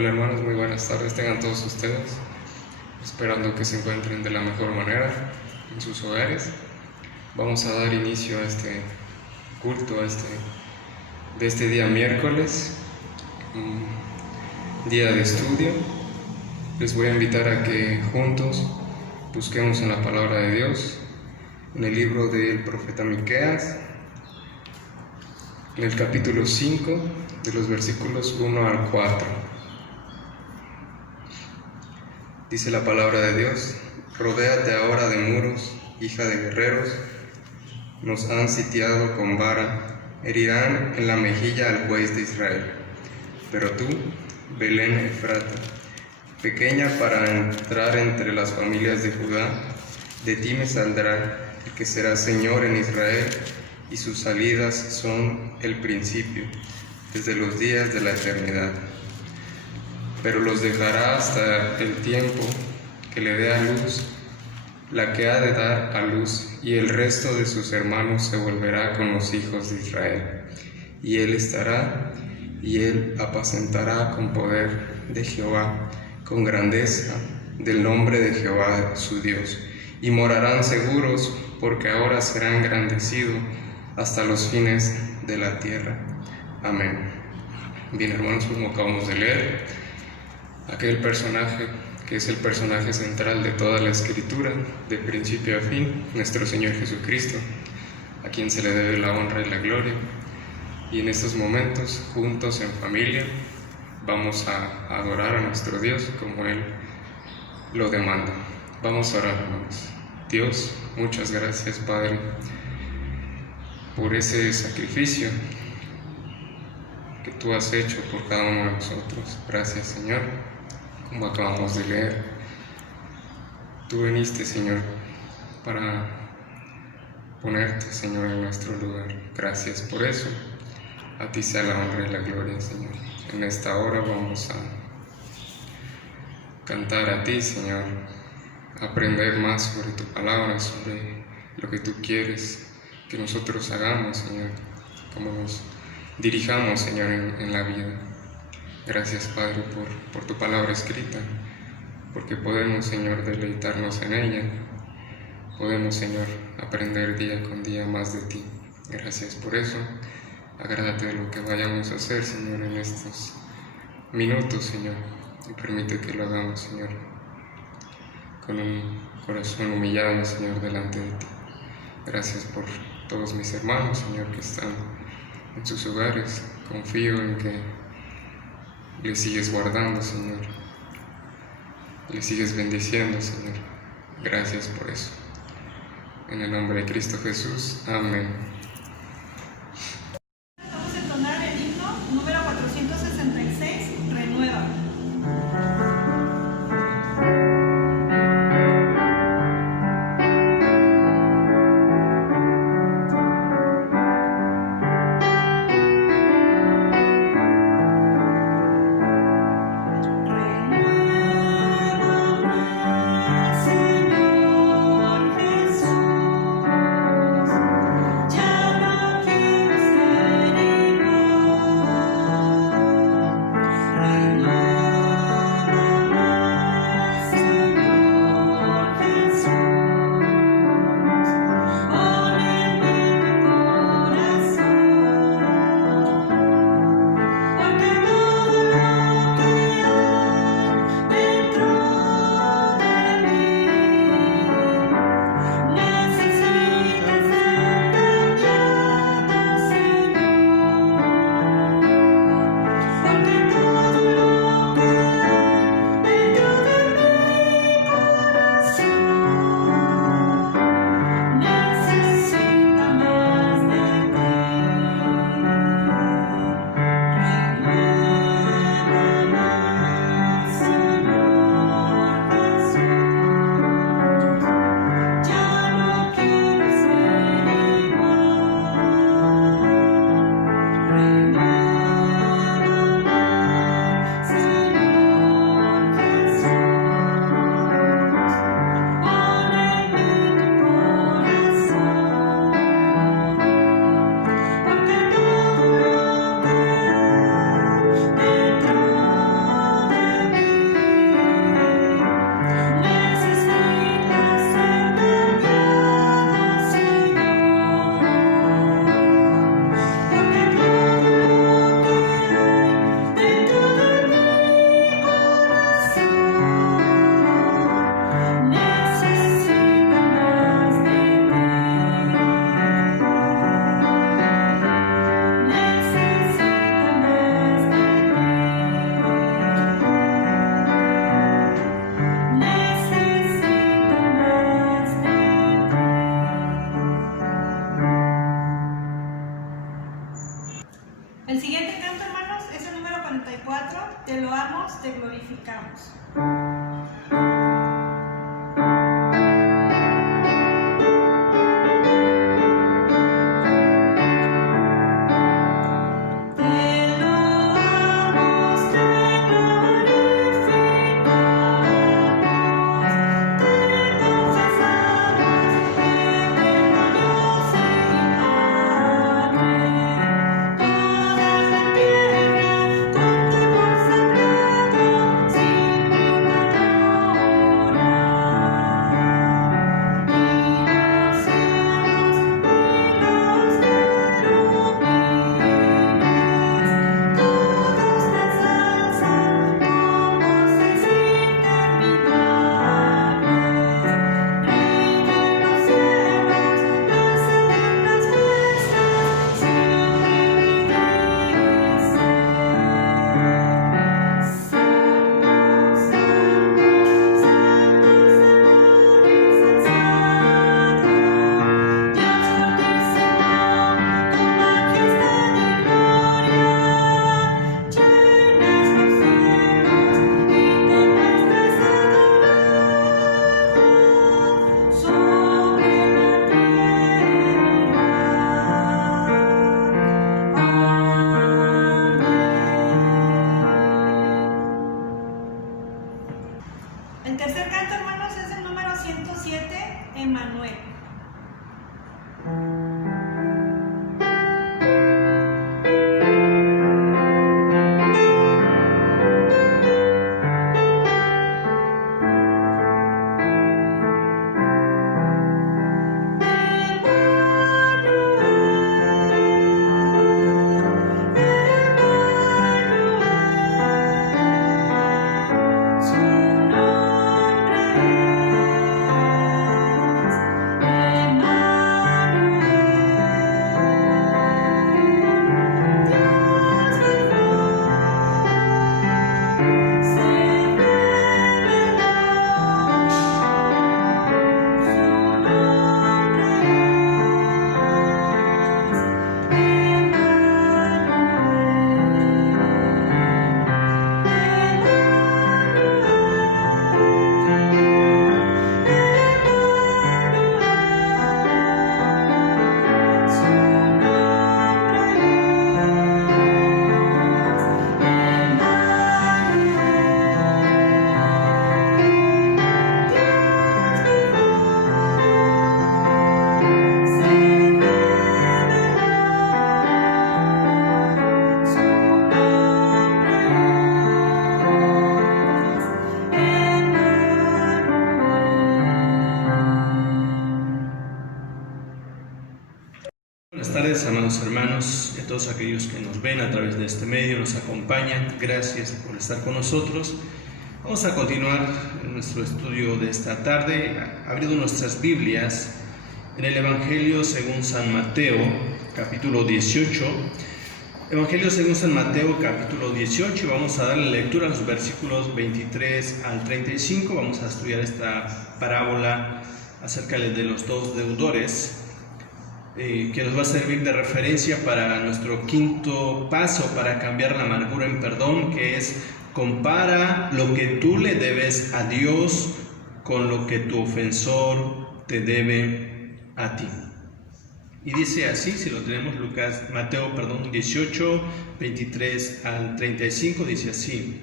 Hola hermanos, muy buenas tardes tengan todos ustedes, esperando que se encuentren de la mejor manera en sus hogares. Vamos a dar inicio a este culto, de este día miércoles, día de estudio. Les voy a invitar a que juntos busquemos en la palabra de Dios, en el libro del profeta Miqueas, en el capítulo 5, de los versículos 1 al 4. Dice la palabra de Dios: rodéate ahora de muros, hija de guerreros, nos han sitiado con vara, herirán en la mejilla al juez de Israel. Pero tú, Belén Efrata, pequeña para entrar entre las familias de Judá, de ti me saldrá el que será Señor en Israel, y sus salidas son el principio, desde los días de la eternidad. Pero los dejará hasta el tiempo que le dé a luz la que ha de dar a luz, y el resto de sus hermanos se volverá con los hijos de Israel. Y él estará, y él apacentará con poder de Jehová, con grandeza del nombre de Jehová su Dios. Y morarán seguros, porque ahora será engrandecido hasta los fines de la tierra. Amén. Bien, hermanos, como acabamos de leer, aquel personaje que es el personaje central de toda la Escritura, de principio a fin, nuestro Señor Jesucristo, a quien se le debe la honra y la gloria. Y en estos momentos, juntos en familia, vamos a adorar a nuestro Dios como Él lo demanda. Vamos a orar, hermanos. Dios, muchas gracias, Padre, por ese sacrificio que tú has hecho por cada uno de nosotros. Gracias, Señor. Como acabamos de leer, tú viniste, Señor, para ponerte, Señor, en nuestro lugar. Gracias por eso. A ti sea la honra y la gloria, Señor. En esta hora vamos a cantar a ti, Señor, aprender más sobre tu palabra, sobre lo que tú quieres que nosotros hagamos, Señor, cómo nos dirijamos, Señor, en la vida. Gracias, Padre, por tu palabra escrita, porque podemos, Señor, deleitarnos en ella. Podemos, Señor, aprender día con día más de ti. Gracias por eso. Agrádate de lo que vayamos a hacer, Señor, en estos minutos, Señor, y permite que lo hagamos, Señor, con un corazón humillado, Señor, delante de ti. Gracias por todos mis hermanos, Señor, que están en sus hogares. Confío en que les sigues guardando, Señor. Les sigues bendiciendo, Señor. Gracias por eso. En el nombre de Cristo Jesús. Amén. Vamos a entonar el himno número 466, Renueva. Señor Jesús, ya alabamos, te glorificamos. El tercer canto, hermanos, es el número 107, Emmanuel. Buenas tardes, amados hermanos, y a todos aquellos que nos ven a través de este medio, nos acompañan. Gracias por estar con nosotros. Vamos a continuar en nuestro estudio de esta tarde, abriendo nuestras Biblias en el Evangelio según San Mateo, capítulo 18. Evangelio según San Mateo, capítulo 18. Vamos a darle lectura a los versículos 23 al 35. Vamos a estudiar esta parábola acerca de los dos deudores, que nos va a servir de referencia para nuestro quinto paso para cambiar la amargura en perdón, que es: compara lo que tú le debes a Dios con lo que tu ofensor te debe a ti. Y dice así, si lo tenemos, Mateo 18, 23 al 35, dice así: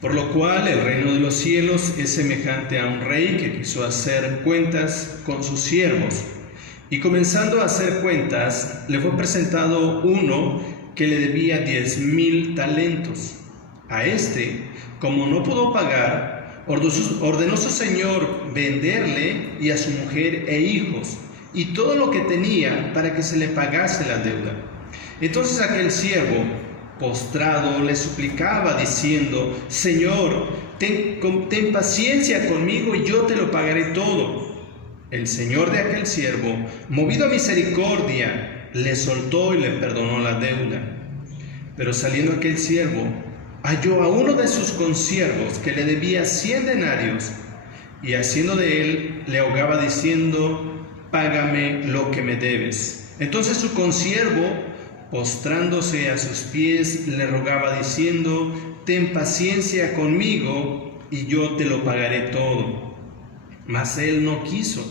por lo cual el reino de los cielos es semejante a un rey que quiso hacer cuentas con sus siervos. Y comenzando a hacer cuentas, le fue presentado uno que le debía 10,000 talentos. A este, como no pudo pagar, ordenó su señor venderle y a su mujer e hijos, y todo lo que tenía, para que se le pagase la deuda. Entonces aquel siervo, postrado, le suplicaba, diciendo: Señor, ten paciencia conmigo y yo te lo pagaré todo. El señor de aquel siervo, movido a misericordia, le soltó y le perdonó la deuda. Pero saliendo aquel siervo, halló a uno de sus consiervos que le debía 100 denarios, y haciendo de él, le ahogaba diciendo: págame lo que me debes. Entonces su consiervo, Postrándose a sus pies, le rogaba diciendo: «Ten paciencia conmigo, y yo te lo pagaré todo». Mas él no quiso,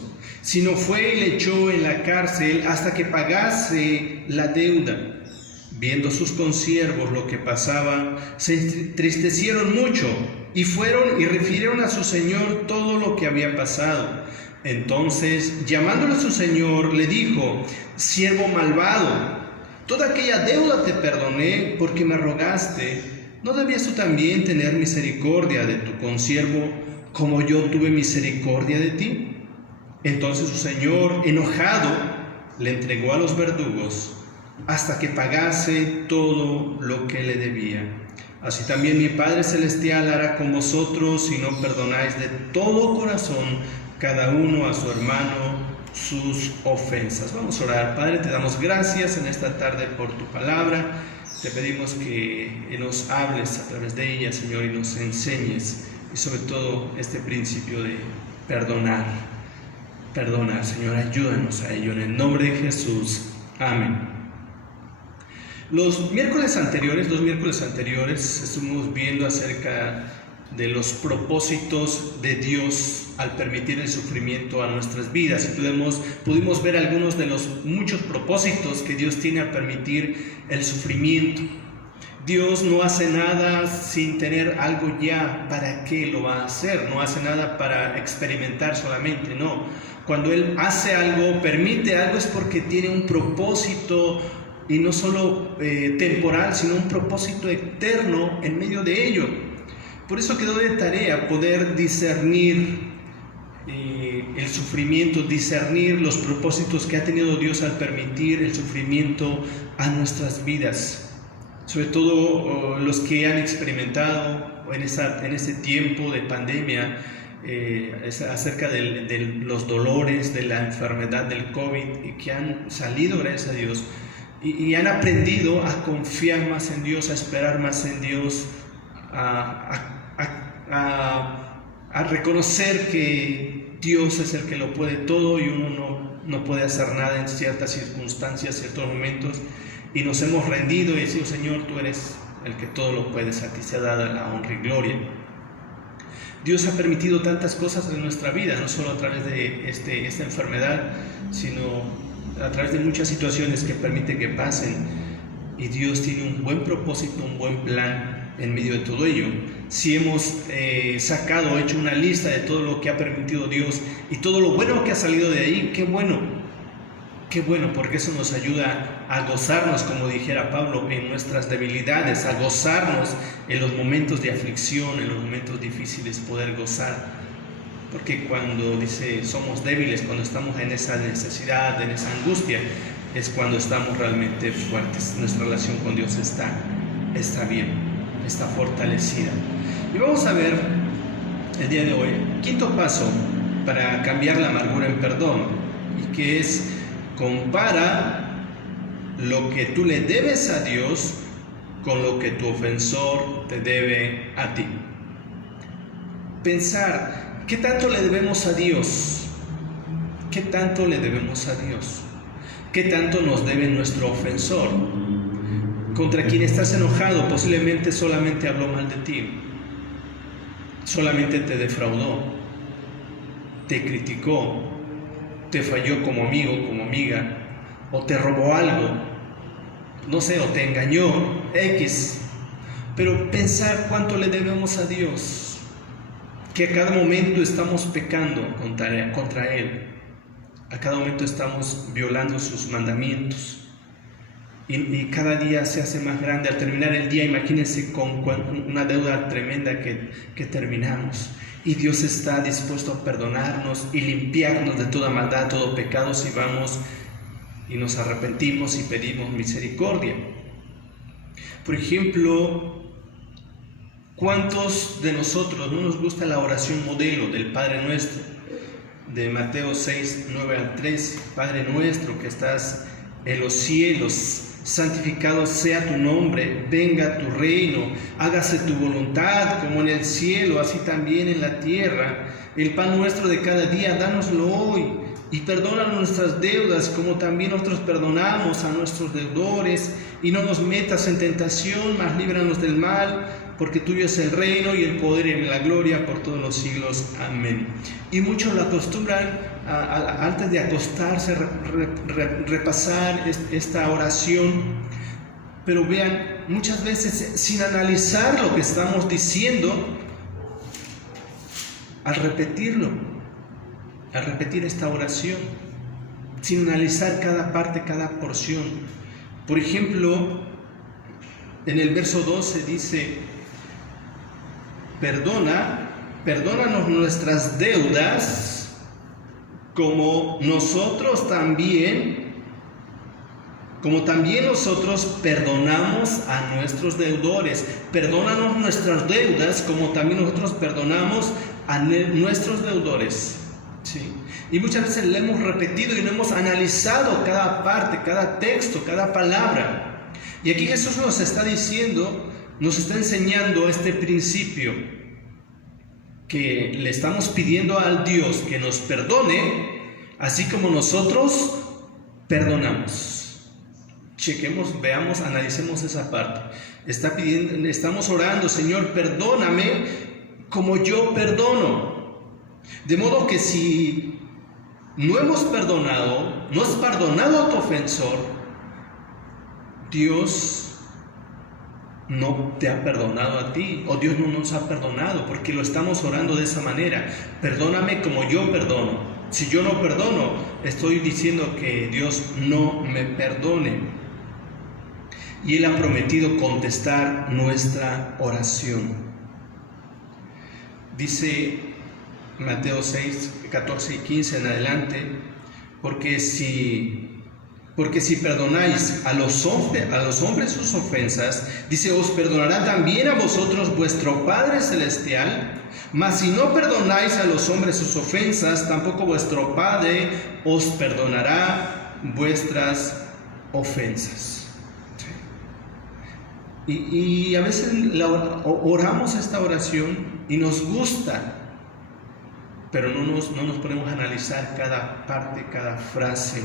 sino fue y le echó en la cárcel hasta que pagase la deuda. Viendo sus consiervos lo que pasaba, se entristecieron mucho, y fueron y refirieron a su señor todo lo que había pasado. Entonces, llamándole a su señor, le dijo: «Siervo malvado, toda aquella deuda te perdoné porque me rogaste. ¿No debías tú también tener misericordia de tu consiervo, como yo tuve misericordia de ti?» Entonces su señor, enojado, le entregó a los verdugos hasta que pagase todo lo que le debía. Así también mi Padre Celestial hará con vosotros si no perdonáis de todo corazón cada uno a su hermano sus ofensas. Vamos a orar. Padre, te damos gracias en esta tarde por tu palabra. Te pedimos que nos hables a través de ella, Señor, y nos enseñes, y sobre todo este principio de perdonar. Perdona, Señor, ayúdanos a ello en el nombre de Jesús. Amén. Los dos miércoles anteriores estuvimos viendo acerca de los propósitos de Dios al permitir el sufrimiento a nuestras vidas, y pudimos ver algunos de los muchos propósitos que Dios tiene al permitir el sufrimiento. Dios no hace nada sin tener algo ya. ¿Para qué lo va a hacer? No hace nada para experimentar solamente, no. Cuando Él hace algo, permite algo, es porque tiene un propósito, y no solo temporal, sino un propósito eterno en medio de ello. Por eso quedó de tarea poder discernir el sufrimiento, discernir los propósitos que ha tenido Dios al permitir el sufrimiento a nuestras vidas. Sobre todo los que han experimentado en este tiempo de pandemia, acerca de los dolores, de la enfermedad del COVID, y que han salido, gracias a Dios, y han aprendido a confiar más en Dios, a esperar más en Dios, a reconocer que Dios es el que lo puede todo, y uno no puede hacer nada en ciertas circunstancias, ciertos momentos, y nos hemos rendido y decimos: Señor, tú eres el que todo lo puedes, a ti sea dada la honra y gloria. Dios ha permitido tantas cosas en nuestra vida, no solo a través de esta enfermedad, sino a través de muchas situaciones que permite que pasen, y Dios tiene un buen propósito, un buen plan en medio de todo ello. Si hemos hecho una lista de todo lo que ha permitido Dios y todo lo bueno que ha salido de ahí, qué bueno, porque eso nos ayuda a gozarnos, como dijera Pablo, en nuestras debilidades, a gozarnos en los momentos de aflicción, en los momentos difíciles, poder gozar. Porque cuando dice somos débiles, cuando estamos en esa necesidad, en esa angustia, es cuando estamos realmente fuertes. Nuestra relación con Dios está bien, está fortalecida. Y vamos a ver el día de hoy, quinto paso para cambiar la amargura en perdón, y que es: compara lo que tú le debes a Dios con lo que tu ofensor te debe a ti. Pensar, ¿qué tanto le debemos a Dios? ¿Qué tanto le debemos a Dios? ¿Qué tanto nos debe nuestro ofensor? Contra quien estás enojado, posiblemente solamente habló mal de ti, solamente te defraudó, te criticó, te falló como amigo, como amiga, o te robó algo, no sé, o te engañó, X. Pero pensar cuánto le debemos a Dios, que a cada momento estamos pecando contra Él, a cada momento estamos violando sus mandamientos, y cada día se hace más grande. Al terminar el día, imagínense con una deuda tremenda que terminamos, y Dios está dispuesto a perdonarnos y limpiarnos de toda maldad, todo pecado, si vamos y nos arrepentimos y pedimos misericordia. Por ejemplo, ¿cuántos de nosotros no nos gusta la oración modelo del Padre Nuestro? De Mateo 6, 9 al 13. Padre nuestro que estás en los cielos, santificado sea tu nombre, venga tu reino, hágase tu voluntad como en el cielo, así también en la tierra. El pan nuestro de cada día, dánoslo hoy. y perdona nuestras deudas como también nosotros perdonamos a nuestros deudores, y no nos metas en tentación, mas líbranos del mal, porque tuyo es el reino y el poder y la gloria por todos los siglos. Amén. Y muchos lo acostumbran antes de acostarse repasar esta oración, pero vean, muchas veces sin analizar lo que estamos diciendo, al repetir esta oración, sin analizar cada parte, cada porción. Por ejemplo, en el verso 12 dice: perdónanos nuestras deudas, como también nosotros perdonamos a nuestros deudores. Perdónanos nuestras deudas, como también nosotros perdonamos a nuestros deudores. ¿Sí? Y muchas veces lo hemos repetido y no hemos analizado cada parte, cada texto, cada palabra. Y aquí Jesús nos está diciendo, nos está enseñando este principio, que le estamos pidiendo al Dios que nos perdone, así como nosotros perdonamos. Chequemos, veamos, analicemos esa parte. Estamos orando: Señor, perdóname como yo perdono. De modo que si no has perdonado a tu ofensor, Dios no te ha perdonado a ti, o Dios no nos ha perdonado, porque lo estamos orando de esa manera. Perdóname como yo perdono. Si yo no perdono, estoy diciendo que Dios no me perdone. Y Él ha prometido contestar nuestra oración. Dice Mateo 6, 14 y 15 en adelante: porque si perdonáis a los hombres sus ofensas, dice, os perdonará también a vosotros vuestro Padre Celestial. Mas si no perdonáis a los hombres sus ofensas, tampoco vuestro Padre os perdonará vuestras ofensas. Y a veces oramos esta oración y nos gusta, pero no nos ponemos a analizar cada parte, cada frase.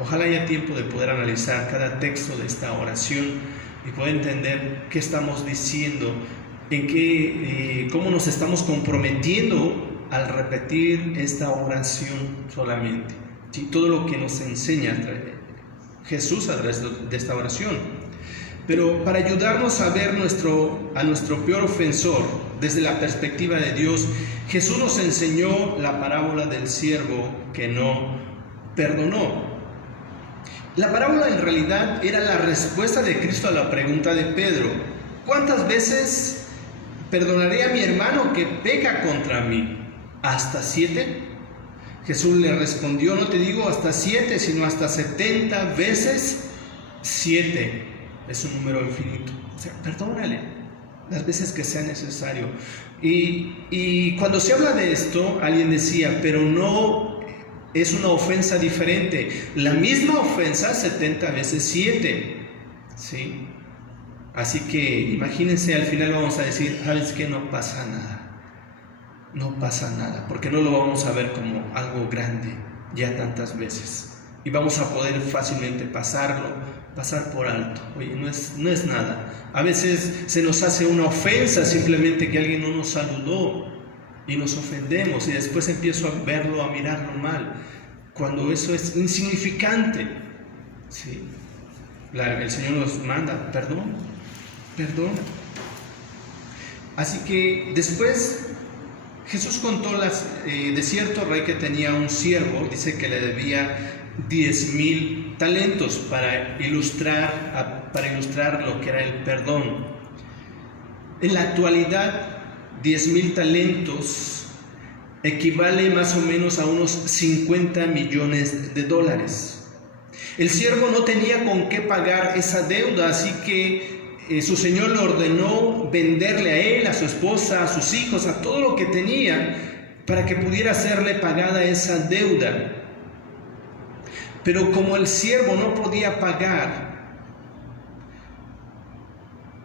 Ojalá haya tiempo de poder analizar cada texto de esta oración y poder entender qué estamos diciendo, cómo nos estamos comprometiendo al repetir esta oración solamente. ¿Sí? Todo lo que nos enseña Jesús a través de esta oración. Pero para ayudarnos a ver a nuestro peor ofensor desde la perspectiva de Dios, Jesús nos enseñó la parábola del siervo que no perdonó. La parábola en realidad era la respuesta de Cristo a la pregunta de Pedro: ¿cuántas veces perdonaré a mi hermano que peca contra mí? ¿Hasta 7? Jesús le respondió: no te digo hasta 7, sino hasta 70 veces 7. Es un número infinito. O sea, perdónale las veces que sea necesario. Y cuando se habla de esto, alguien decía: pero no es una ofensa diferente. La misma ofensa 70 veces 7. ¿Sí? Así que imagínense, al final vamos a decir: ¿sabes qué? No pasa nada. No pasa nada, porque no lo vamos a ver como algo grande ya tantas veces. Y vamos a poder fácilmente pasar por alto. Oye, no es nada. A veces se nos hace una ofensa simplemente que alguien no nos saludó y nos ofendemos, y después empiezo a verlo, a mirarlo mal, cuando eso es insignificante. ¿Sí? El Señor nos manda perdón. Así que después Jesús contó de cierto rey que tenía un siervo, dice que le debía 10,000 talentos para ilustrar lo que era el perdón. En la actualidad, 10,000 talentos equivale más o menos a unos 50 millones de dólares. El siervo no tenía con qué pagar esa deuda, así que su señor le ordenó venderle a él, a su esposa, a sus hijos, a todo lo que tenía, para que pudiera hacerle pagada esa deuda. Pero como el siervo no podía pagar,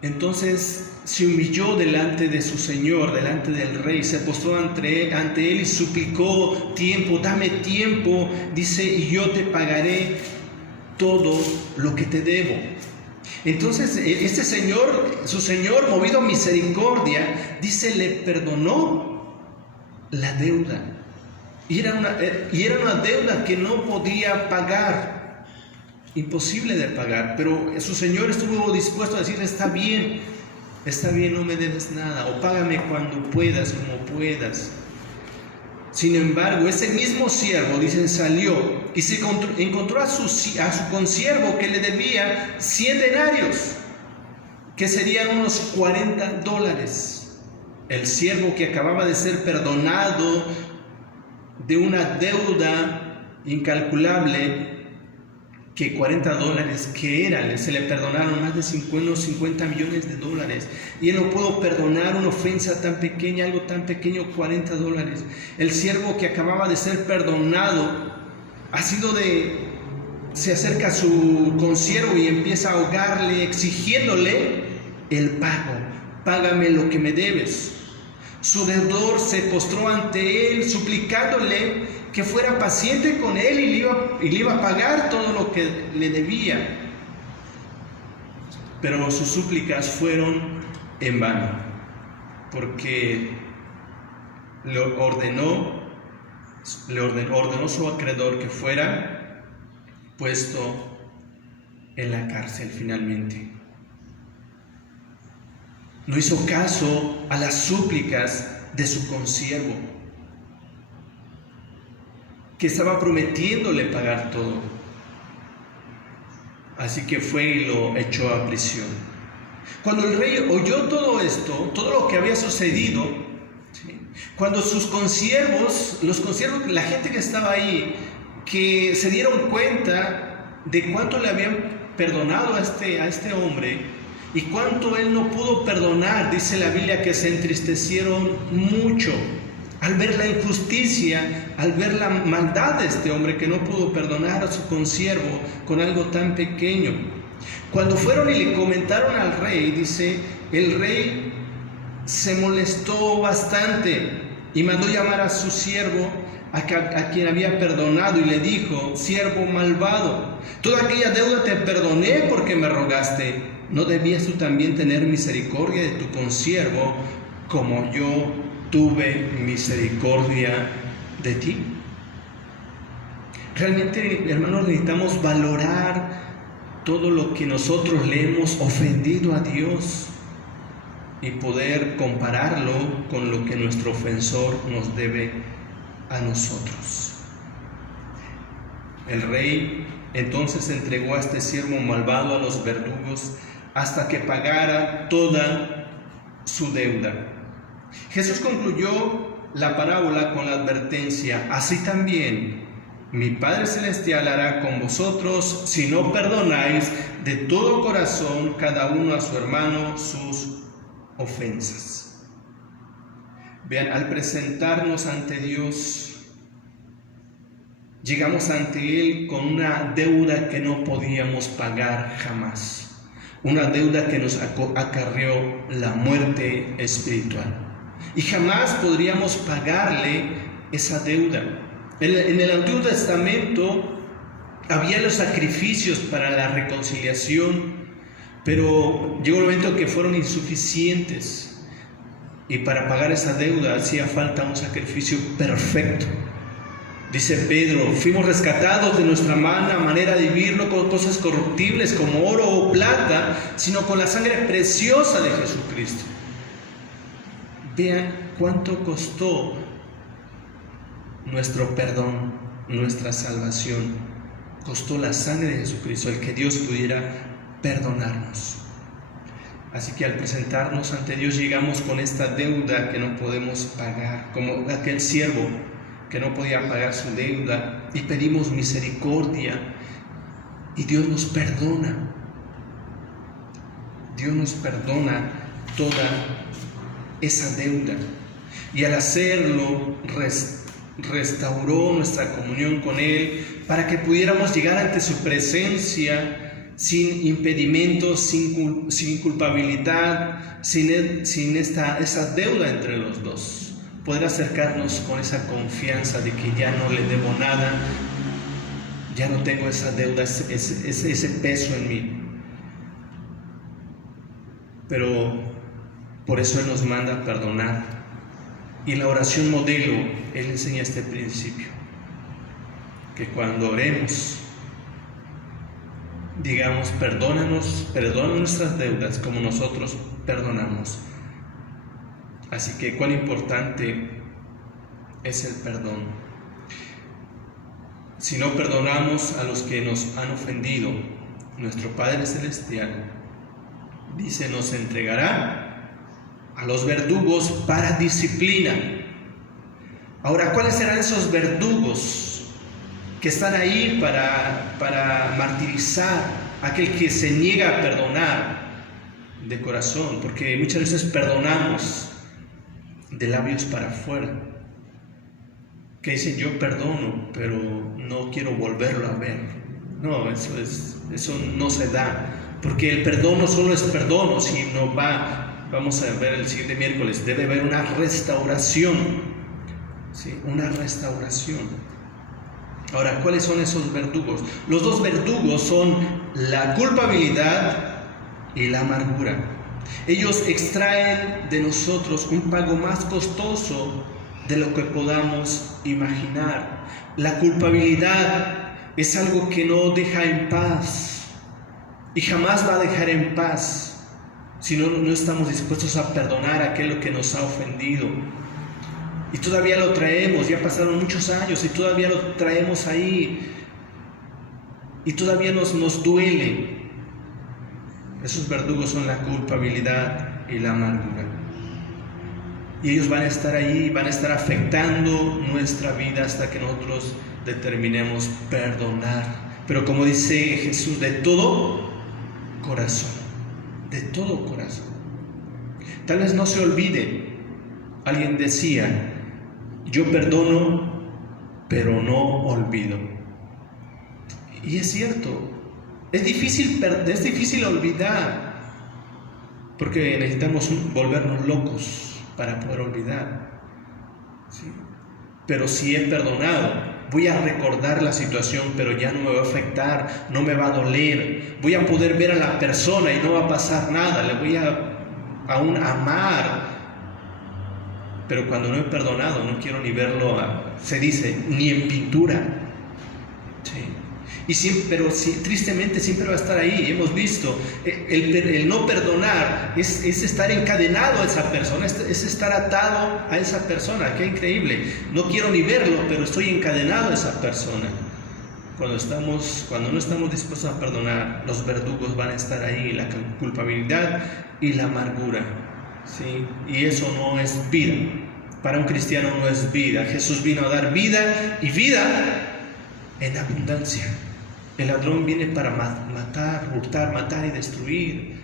Entonces se humilló delante de su señor, delante del rey, se postró ante él y suplicó tiempo, dame tiempo, dice, y yo te pagaré todo lo que te debo. Entonces este señor, su señor, movido a misericordia, dice, le perdonó la deuda. Y era una deuda que no podía pagar, imposible de pagar, pero su señor estuvo dispuesto a decir, está bien, no me debes nada, o págame cuando puedas, como puedas. Sin embargo, ese mismo siervo, dicen, salió y se encontró a su consiervo que le debía 100 denarios, que serían unos $40. El siervo que acababa de ser perdonado de una deuda incalculable, que $40 que eran, se le perdonaron más de 50 millones de dólares, y él no pudo perdonar una ofensa tan pequeña, algo tan pequeño, $40. El siervo que acababa de ser perdonado se acerca a su consiervo y empieza a ahogarle, exigiéndole el pago. Págame lo que me debes. Su deudor se postró ante él, suplicándole que fuera paciente con él y le iba a pagar todo lo que le debía. Pero sus súplicas fueron en vano, porque le ordenó su acreedor que fuera puesto en la cárcel finalmente. No hizo caso a las súplicas de su consiervo, que estaba prometiéndole pagar todo. Así que fue y lo echó a prisión. Cuando el rey oyó todo esto, todo lo que había sucedido, ¿sí?, cuando sus consiervos, la gente que estaba ahí, que se dieron cuenta de cuánto le habían perdonado a este hombre, y cuánto él no pudo perdonar, dice la Biblia que se entristecieron mucho al ver la injusticia, al ver la maldad de este hombre que no pudo perdonar a su consiervo con algo tan pequeño. Cuando fueron y le comentaron al rey, dice, el rey se molestó bastante y mandó llamar a su siervo, a quien había perdonado, y le dijo, siervo malvado, toda aquella deuda te perdoné porque me rogaste. ¿No debías tú también tener misericordia de tu consiervo como yo tuve misericordia de ti? Realmente, hermanos, necesitamos valorar todo lo que nosotros le hemos ofendido a Dios y poder compararlo con lo que nuestro ofensor nos debe a nosotros. El rey entonces entregó a este siervo malvado a los verdugos hasta que pagara toda su deuda. Jesús concluyó la parábola con la advertencia, así también mi Padre Celestial hará con vosotros si no perdonáis de todo corazón cada uno a su hermano sus ofensas. Vean, al presentarnos ante Dios, llegamos ante Él con una deuda que no podíamos pagar jamás. Una deuda que nos acarreó la muerte espiritual. Y jamás podríamos pagarle esa deuda. En el Antiguo Testamento había los sacrificios para la reconciliación, pero llegó un momento que fueron insuficientes. Y para pagar esa deuda hacía falta un sacrificio perfecto. Dice Pedro, fuimos rescatados de nuestra mala manera de vivir, no con cosas corruptibles como oro o plata, sino con la sangre preciosa de Jesucristo. Vean cuánto costó nuestro perdón, nuestra salvación. Costó la sangre de Jesucristo, el que Dios pudiera perdonarnos. Así que al presentarnos ante Dios llegamos con esta deuda que no podemos pagar, como aquel siervo que no podía pagar su deuda, y pedimos misericordia y Dios nos perdona. Dios nos perdona toda esa deuda, y al hacerlo restauró nuestra comunión con Él para que pudiéramos llegar ante su presencia sin impedimentos, sin culpabilidad, sin esa deuda entre los dos. Poder acercarnos con esa confianza de que ya no le debo nada, ya no tengo esa deuda, ese peso en mí. Pero por eso Él nos manda a perdonar. Y en la oración modelo, Él enseña este principio. Que cuando oremos, digamos, perdona nuestras deudas como nosotros perdonamos. Así que cuán importante es el perdón. Si no perdonamos a los que nos han ofendido, nuestro Padre Celestial, dice, nos entregará a los verdugos para disciplina. Ahora, ¿cuáles serán esos verdugos que están ahí para martirizar a aquel que se niega a perdonar de corazón? Porque muchas veces perdonamos de labios para afuera, que dicen yo perdono, pero no quiero volverlo a ver. No, eso no se da, porque el perdón no solo es perdón, sino vamos a ver el siguiente miércoles, debe haber una restauración, ¿sí? Una restauración. Ahora, ¿cuáles son esos verdugos? Los dos verdugos son la culpabilidad y la amargura. Ellos extraen de nosotros un pago más costoso de lo que podamos imaginar. La culpabilidad es algo que no deja en paz y jamás va a dejar en paz si no estamos dispuestos a perdonar a aquello que nos ha ofendido. Y todavía lo traemos, ya pasaron muchos años y todavía lo traemos ahí y todavía nos duele. Esos verdugos son la culpabilidad y la amargura. Y ellos van a estar ahí, van a estar afectando nuestra vida hasta que nosotros determinemos perdonar. Pero como dice Jesús, de todo corazón, de todo corazón. Tal vez no se olvide, alguien decía, yo perdono, pero no olvido. Y es cierto, es difícil olvidar, porque necesitamos volvernos locos para poder olvidar, ¿sí? Pero si he perdonado, voy a recordar la situación, pero ya no me va a afectar, no me va a doler, voy a poder ver a la persona y no va a pasar nada, le voy a aún amar. Pero cuando no he perdonado, no quiero ni verlo, se dice, ni en pintura, ¿sí? Pero tristemente siempre va a estar ahí. Hemos visto, el no perdonar es estar encadenado a esa persona, es estar atado a esa persona. Qué increíble, no quiero ni verlo, pero estoy encadenado a esa persona. Cuando no estamos dispuestos a perdonar, los verdugos van a estar ahí, la culpabilidad y la amargura, ¿sí? Y eso no es vida. Para un cristiano no es vida. Jesús vino a dar vida y vida en abundancia. El ladrón viene para matar, hurtar, matar y destruir.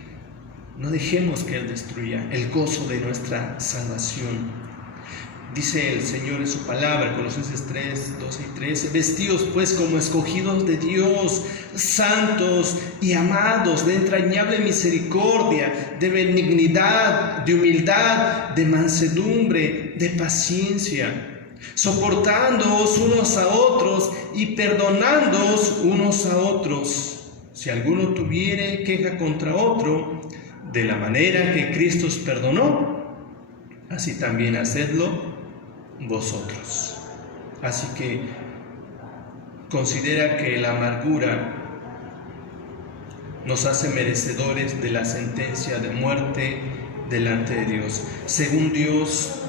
No dejemos que Él destruya el gozo de nuestra salvación. Dice el Señor en su palabra, Colosenses 3, 12 y 13, vestidos pues como escogidos de Dios, santos y amados, de entrañable misericordia, de benignidad, de humildad, de mansedumbre, de paciencia, soportándoos unos a otros y perdonándoos unos a otros. Si alguno tuviere queja contra otro, de la manera que Cristo os perdonó, así también hacedlo vosotros. Así que considera que la amargura nos hace merecedores de la sentencia de muerte delante de Dios. Según Dios,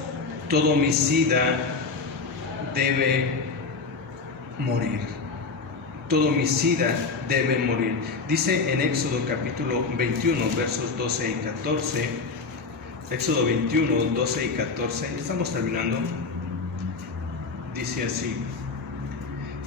todo homicida debe morir. Todo homicida debe morir. Dice en Éxodo capítulo 21, versos 12 y 14. Éxodo 21, 12 y 14. Estamos terminando. Dice así: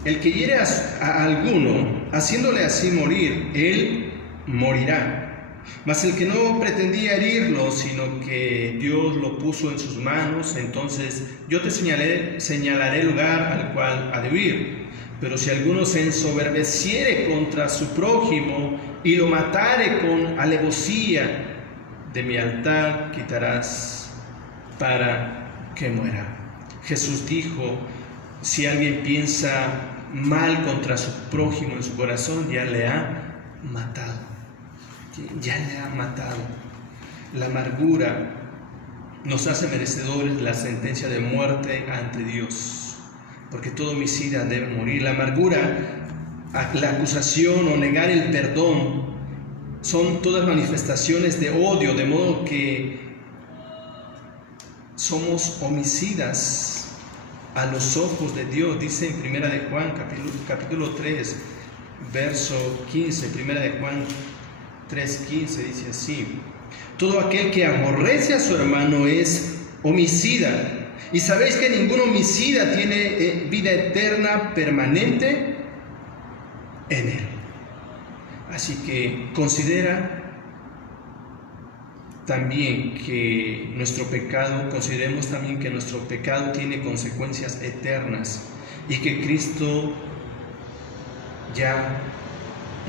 el que hiere a alguno, haciéndole así morir, él morirá. Mas el que no pretendía herirlo, sino que Dios lo puso en sus manos, entonces yo te señalaré el lugar al cual ha de huir. Pero si alguno se ensoberbeciere contra su prójimo y lo matare con alevosía, de mi altar quitarás para que muera. Jesús dijo, si alguien piensa mal contra su prójimo en su corazón, ya le ha matado. Ya le ha matado. La amargura nos hace merecedores de la sentencia de muerte ante Dios, porque todo homicida debe morir. La amargura, la acusación o negar el perdón son todas manifestaciones de odio, de modo que somos homicidas a los ojos de Dios. Dice en 1 de Juan, capítulo 3, verso 15, 1 de Juan 3:15, dice así: todo aquel que aborrece a su hermano es homicida, y sabéis que ningún homicida tiene vida eterna permanente en él. Así que considera también que consideremos también que nuestro pecado tiene consecuencias eternas y que Cristo ya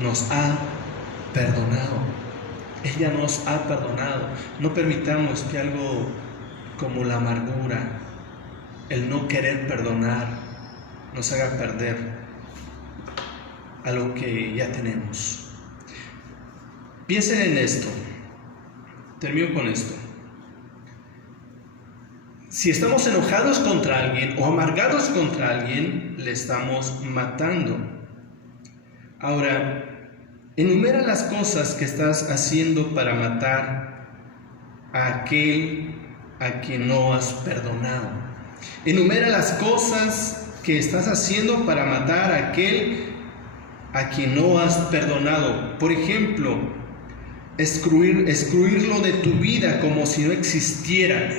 nos ha perdonado. Ella nos ha perdonado. No permitamos que algo como la amargura, el no querer perdonar, nos haga perder a lo que ya tenemos. Piensen en esto. Termino con esto. Si estamos enojados contra alguien o amargados contra alguien, le estamos matando. Ahora, enumera las cosas que estás haciendo para matar a aquel a quien no has perdonado. Enumera las cosas que estás haciendo para matar a aquel a quien no has perdonado. Por ejemplo, excluirlo de tu vida como si no existiera.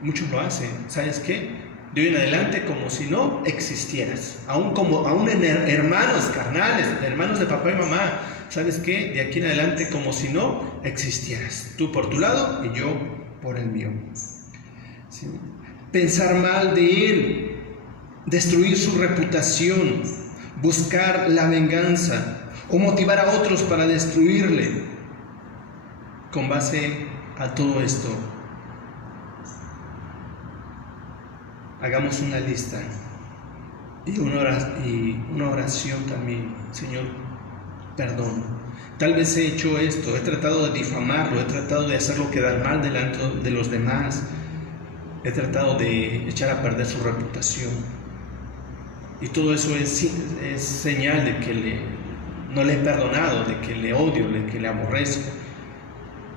Muchos lo hacen. ¿Sabes qué? De hoy en adelante como si no existieras, aún en hermanos carnales, hermanos de papá y mamá. ¿Sabes qué? De aquí en adelante como si no existieras, tú por tu lado y yo por el mío. ¿Sí? Pensar mal de él, destruir su reputación, buscar la venganza o motivar a otros para destruirle. Con base a todo esto, hagamos una lista y una oración también. Señor, perdón. Tal vez he hecho esto, he tratado de difamarlo, he tratado de hacerlo quedar mal delante de los demás, he tratado de echar a perder su reputación. Y todo eso es señal de que no le he perdonado, de que le odio, de que le aborrezco.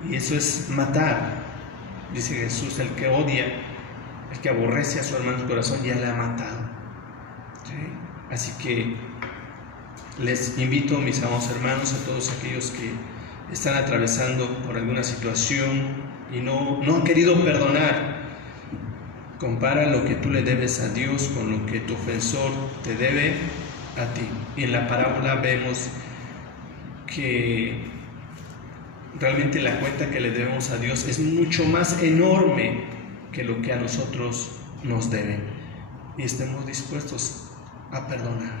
Y eso es matar. Dice Jesús, el que odia, el que aborrece a su hermano en su corazón, ya le ha matado. ¿Sí? Así que les invito, mis amados hermanos, a todos aquellos que están atravesando por alguna situación y no han querido perdonar. Compara lo que tú le debes a Dios con lo que tu ofensor te debe a ti. Y en la parábola vemos que realmente la cuenta que le debemos a Dios es mucho más enorme que lo que a nosotros nos deben. Y estemos dispuestos a perdonar,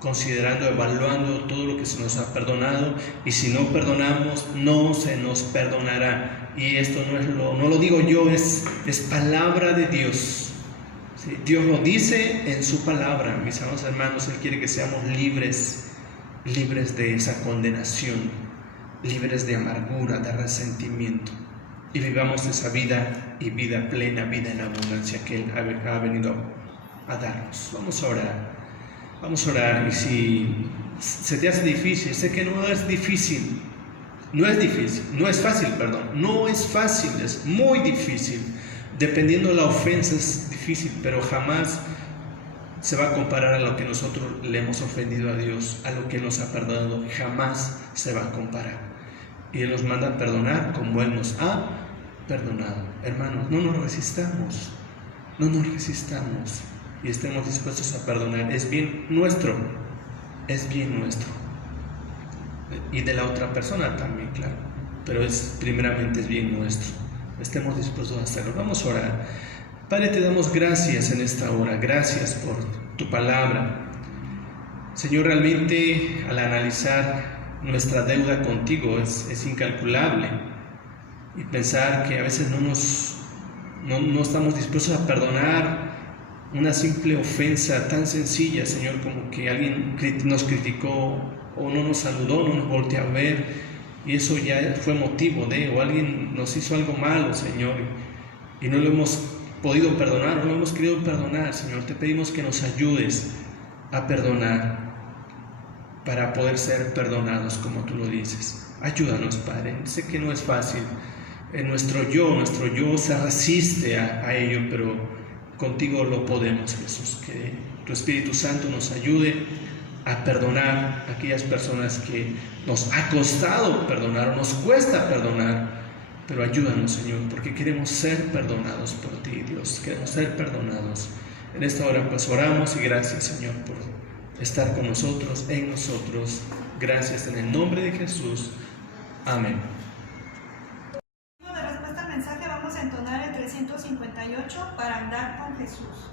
considerando, evaluando todo lo que se nos ha perdonado, y si no perdonamos, no se nos perdonará. Y esto no lo digo yo, es palabra de Dios. ¿Sí? Dios lo dice en su palabra, mis amados hermanos. Él quiere que seamos libres de esa condenación, libres de amargura, de resentimiento, y vivamos esa vida, y vida plena, vida en abundancia que Él ha venido a darnos. Vamos a orar, y si se te hace difícil, sé que no es fácil, es muy difícil. Dependiendo de la ofensa es difícil, pero jamás se va a comparar a lo que nosotros le hemos ofendido a Dios, a lo que Él nos ha perdonado. Jamás se va a comparar. Y Él nos manda a perdonar como Él nos ha perdonado. Hermanos, no nos resistamos y estemos dispuestos a perdonar. Es bien nuestro. y de la otra persona también, claro, pero primeramente es bien nuestro. Estemos dispuestos a hacerlo. Vamos a orar. Padre, te damos gracias en esta hora, gracias por tu palabra. Señor, realmente al analizar nuestra deuda contigo es incalculable, y pensar que a veces no estamos dispuestos a perdonar una simple ofensa tan sencilla, Señor, como que alguien nos criticó o no nos saludó, no nos volteó a ver, y eso ya fue motivo o alguien nos hizo algo malo, Señor, y no lo hemos podido perdonar, no lo hemos querido perdonar. Señor, te pedimos que nos ayudes a perdonar para poder ser perdonados como tú lo dices. Ayúdanos, Padre. Sé que no es fácil. Nuestro yo se resiste a ello, pero contigo lo podemos, Jesús. Que tu Espíritu Santo nos ayude a perdonar a aquellas personas que nos ha costado perdonar o nos cuesta perdonar, pero ayúdanos, Señor, porque queremos ser perdonados por ti, Dios. Queremos ser perdonados. En esta hora pues oramos y gracias, Señor, por estar con nosotros, en nosotros. Gracias en el nombre de Jesús. Amén. De respuesta al mensaje vamos a entonar el 358 para andar con Jesús.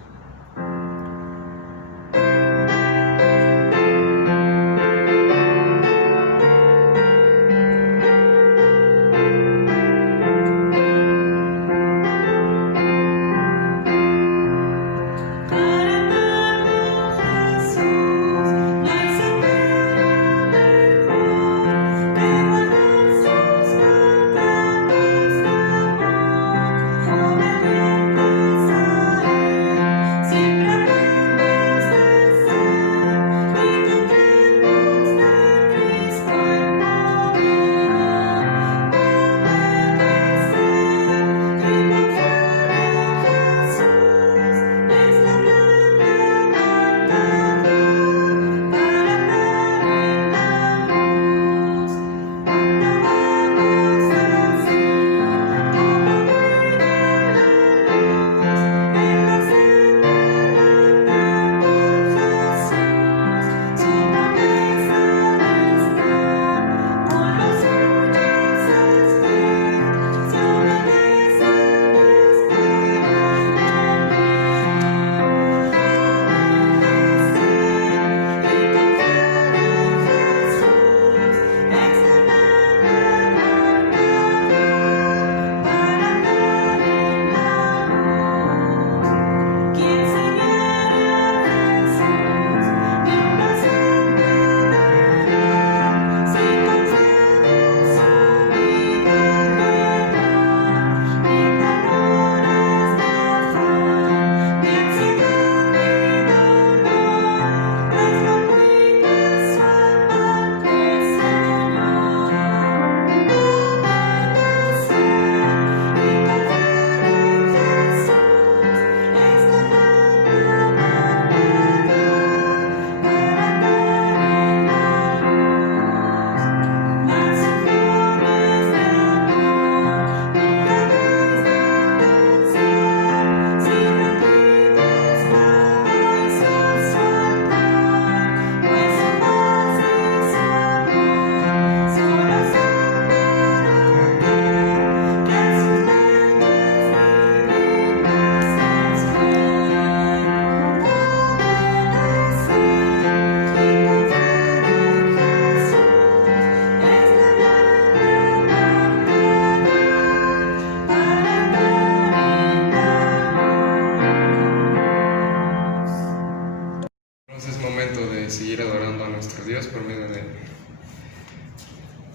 Seguir adorando a nuestro Dios por medio de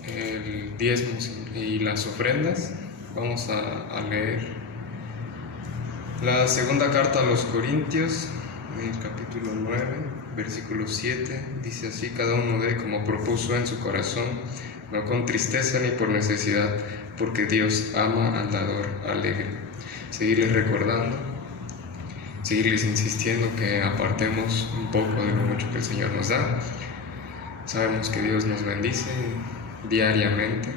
el diezmo y las ofrendas. Vamos a leer la segunda carta a los Corintios, en el capítulo 9, versículo 7. Dice así: cada uno dé como propuso en su corazón, no con tristeza ni por necesidad, porque Dios ama al dador alegre. Seguirles recordando, seguirles insistiendo que apartemos un poco de lo mucho que el Señor nos da. Sabemos que Dios nos bendice diariamente,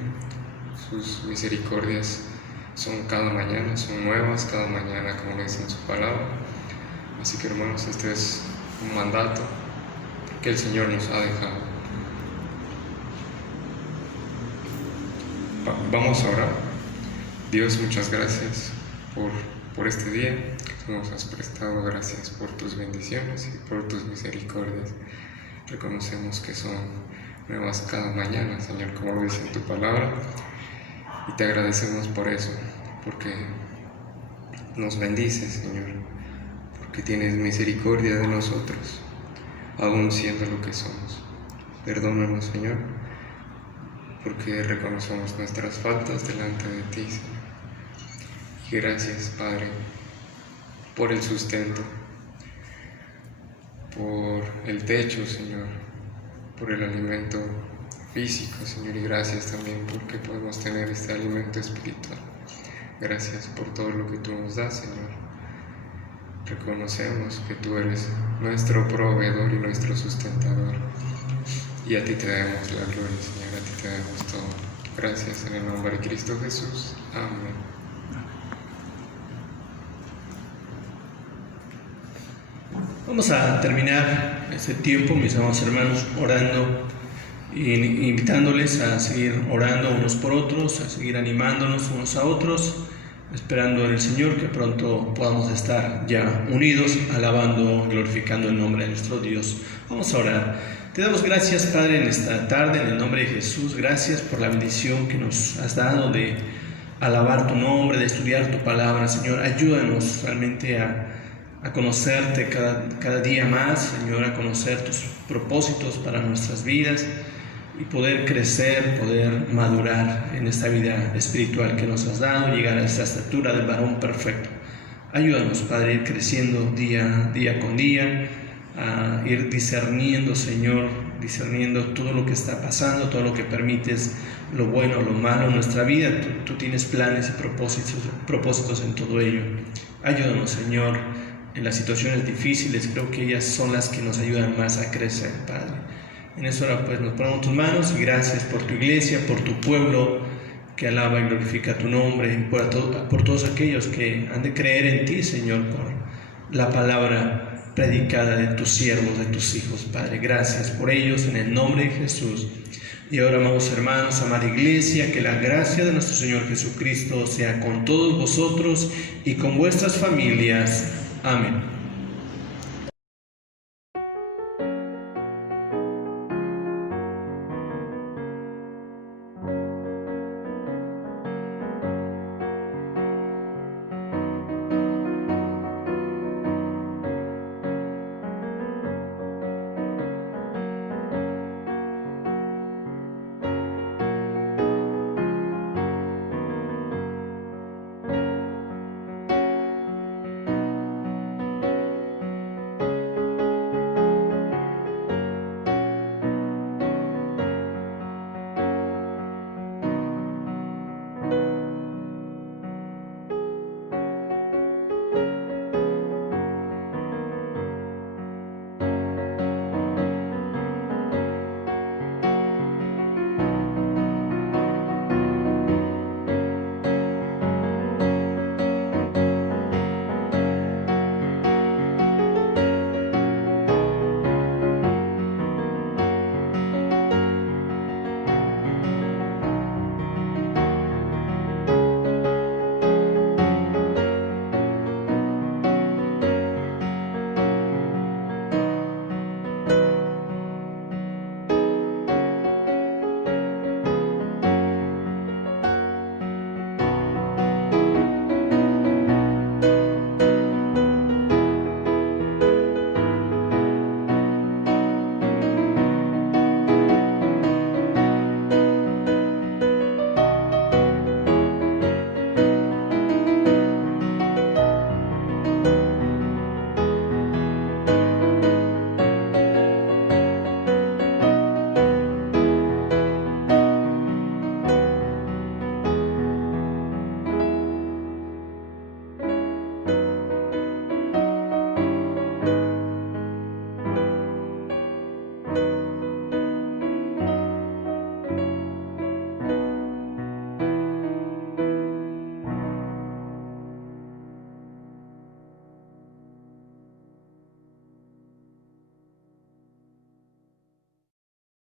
sus misericordias son cada mañana, son nuevas cada mañana, como lo dice en su palabra. Así que, hermanos, este es un mandato que el Señor nos ha dejado. Vamos a orar. Dios, muchas gracias por este día que tú nos has prestado. Gracias por tus bendiciones y por tus misericordias. Reconocemos que son nuevas cada mañana, Señor, como lo dice en tu palabra. Y te agradecemos por eso, porque nos bendices, Señor, porque tienes misericordia de nosotros, aún siendo lo que somos. Perdónanos, Señor, porque reconocemos nuestras faltas delante de ti, Señor. Y gracias, Padre, por el sustento, por el techo, Señor, por el alimento físico, Señor, y gracias también porque podemos tener este alimento espiritual. Gracias por todo lo que tú nos das, Señor. Reconocemos que tú eres nuestro proveedor y nuestro sustentador. Y a ti te damos la gloria, Señor, a ti te damos todo. Gracias en el nombre de Cristo Jesús. Amén. Vamos a terminar este tiempo, mis amados hermanos, orando y invitándoles a seguir orando unos por otros, a seguir animándonos unos a otros, esperando en el Señor que pronto podamos estar ya unidos, alabando, glorificando el nombre de nuestro Dios. Vamos a orar. Te damos gracias, Padre, en esta tarde, en el nombre de Jesús. Gracias por la bendición que nos has dado de alabar tu nombre, de estudiar tu palabra, Señor. Ayúdanos realmente a conocerte cada día más, Señor, a conocer tus propósitos para nuestras vidas y poder crecer, poder madurar en esta vida espiritual que nos has dado, llegar a esta estatura del varón perfecto. Ayúdanos, Padre, a ir creciendo día con día, a ir discerniendo, Señor, discerniendo todo lo que está pasando, todo lo que permites, lo bueno, lo malo en nuestra vida. Tú tienes planes y propósitos en todo ello. Ayúdanos, Señor, en las situaciones difíciles. Creo que ellas son las que nos ayudan más a crecer, Padre. En esta hora pues nos ponemos tus manos y gracias por tu iglesia, por tu pueblo que alaba y glorifica tu nombre, y por todos aquellos que han de creer en ti, Señor, por la palabra predicada de tus siervos, de tus hijos, Padre. Gracias por ellos en el nombre de Jesús. Y ahora, amados hermanos, amada iglesia, que la gracia de nuestro Señor Jesucristo sea con todos vosotros y con vuestras familias. Amén.